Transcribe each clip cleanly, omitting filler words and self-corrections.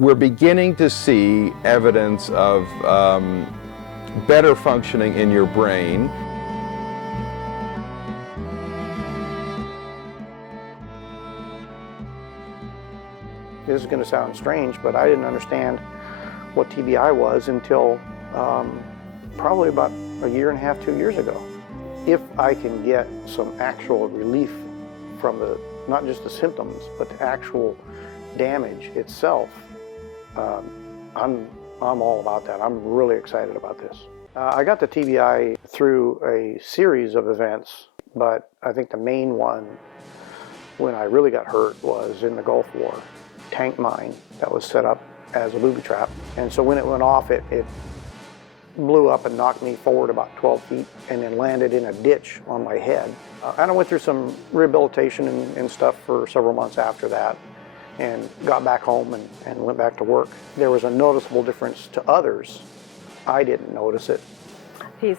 we're beginning to see evidence of better functioning in your brain. This is going to sound strange, but I didn't understand what TBI was until probably about a year and a half, 2 years ago. If I can get some actual relief from not just the symptoms, but the actual damage itself, I'm all about that. I'm really excited about this. I got the TBI through a series of events, but I think the main one when I really got hurt was in the Gulf War. Tank mine that was set up as a booby trap, and so when it went off, it blew up and knocked me forward about 12 feet and then landed in a ditch on my head. And I went through some rehabilitation and stuff for several months after that, and got back home and went back to work. There was a noticeable difference to others. I didn't notice it. His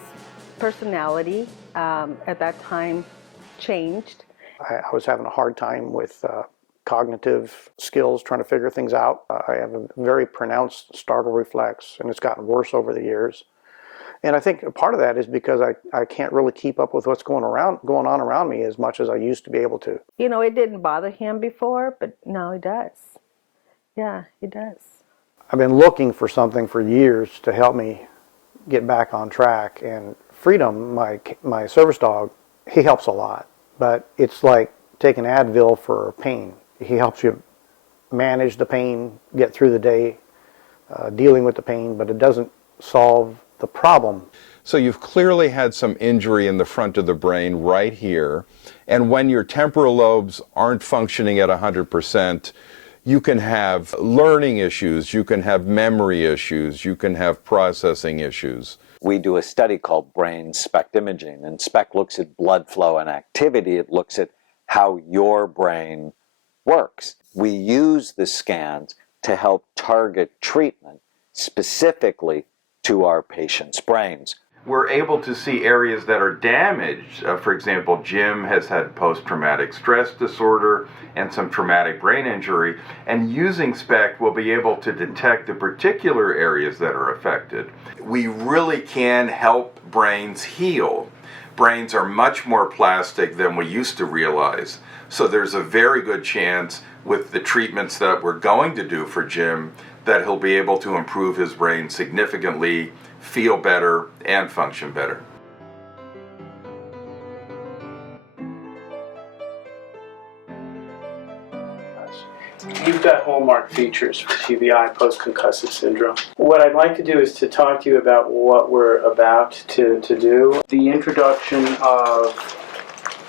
personality at that time changed. I was having a hard time with cognitive skills, trying to figure things out. I have a very pronounced startle reflex, and it's gotten worse over the years. And I think part of that is because I can't really keep up with what's going on around me as much as I used to be able to. You know, it didn't bother him before, but now it does. Yeah, it does. I've been looking for something for years to help me get back on track, and Freedom, my service dog, he helps a lot. But it's like taking Advil for pain. He helps you manage the pain, get through the day, dealing with the pain, but it doesn't solve the problem. So you've clearly had some injury in the front of the brain right here, and when your temporal lobes aren't functioning at 100%, you can have learning issues, you can have memory issues, you can have processing issues. We do a study called brain SPECT imaging, and SPECT looks at blood flow and activity. It looks at how your brain works. We use the scans to help target treatment specifically to our patients' brains. We're able to see areas that are damaged. For example, Jim has had post-traumatic stress disorder and some traumatic brain injury, and using SPECT we'll be able to detect the particular areas that are affected. We really can help brains heal. Brains are much more plastic than we used to realize, so there's a very good chance with the treatments that we're going to do for Jim that he'll be able to improve his brain significantly, feel better, and function better. You've got hallmark features for TBI, post-concussive syndrome. What I'd like to do is to talk to you about what we're about to do. The introduction of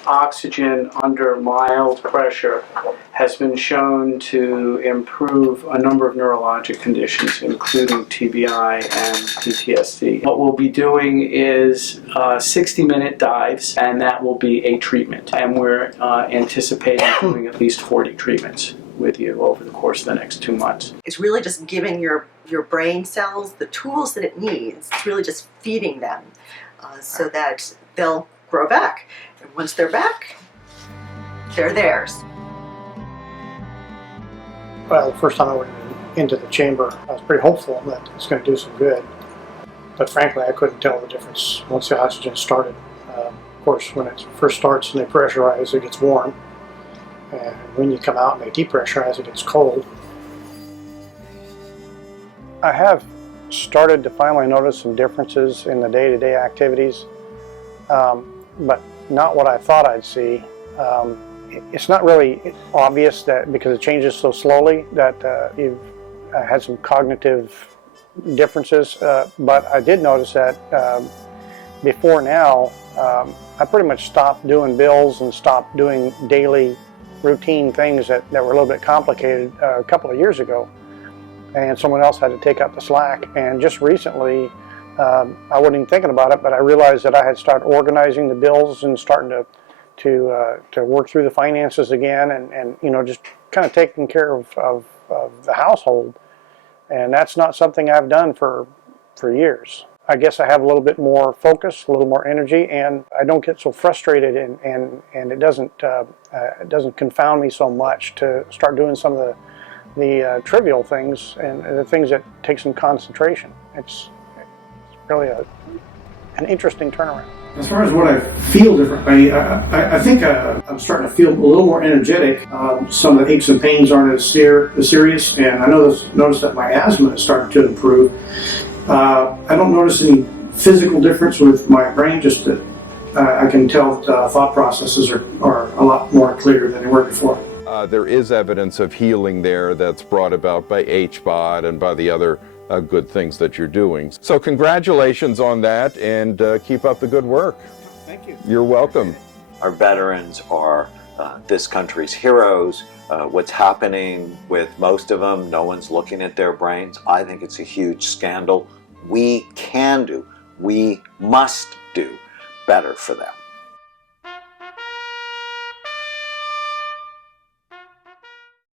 oxygen under mild pressure has been shown to improve a number of neurologic conditions, including TBI and PTSD. What we'll be doing is 60-minute dives, and that will be a treatment. And we're anticipating doing at least 40 treatments with you over the course of the next 2 months. It's really just giving your brain cells the tools that it needs. It's really just feeding them so that they'll grow back. And once they're back, they're theirs. Well, the first time I went into the chamber, I was pretty hopeful that it's going to do some good. But frankly, I couldn't tell the difference once the oxygen started. Of course, when it first starts and they pressurize, it gets warm. And when you come out and they depressurize, it gets cold. I have started to finally notice some differences in the day-to-day activities, but not what I thought I'd see. It's not really obvious that because it changes so slowly that you've had some cognitive differences, but I did notice that before now, I pretty much stopped doing bills and stopped doing daily routine things that were a little bit complicated a couple of years ago, and someone else had to take up the slack. And just recently, I wasn't even thinking about it, but I realized that I had started organizing the bills and starting to work through the finances again, and you know, just kind of taking care of the household. And that's not something I've done for years. I guess I have a little bit more focus, a little more energy, and I don't get so frustrated, and it doesn't confound me so much to start doing some of the trivial things and the things that take some concentration. It's really an interesting turnaround. As far as what I feel differently, I think I'm starting to feel a little more energetic. Some of the aches and pains aren't as serious, and I notice that my asthma is starting to improve. I don't notice any physical difference with my brain, just that I can tell that thought processes are a lot more clear than they were before. There is evidence of healing there that's brought about by HBOT and by the other good things that you're doing. So congratulations on that, and keep up the good work. Thank you. You're welcome. Our veterans are this country's heroes. What's happening with most of them, no one's looking at their brains. I think it's a huge scandal. We can do, we must do better for them.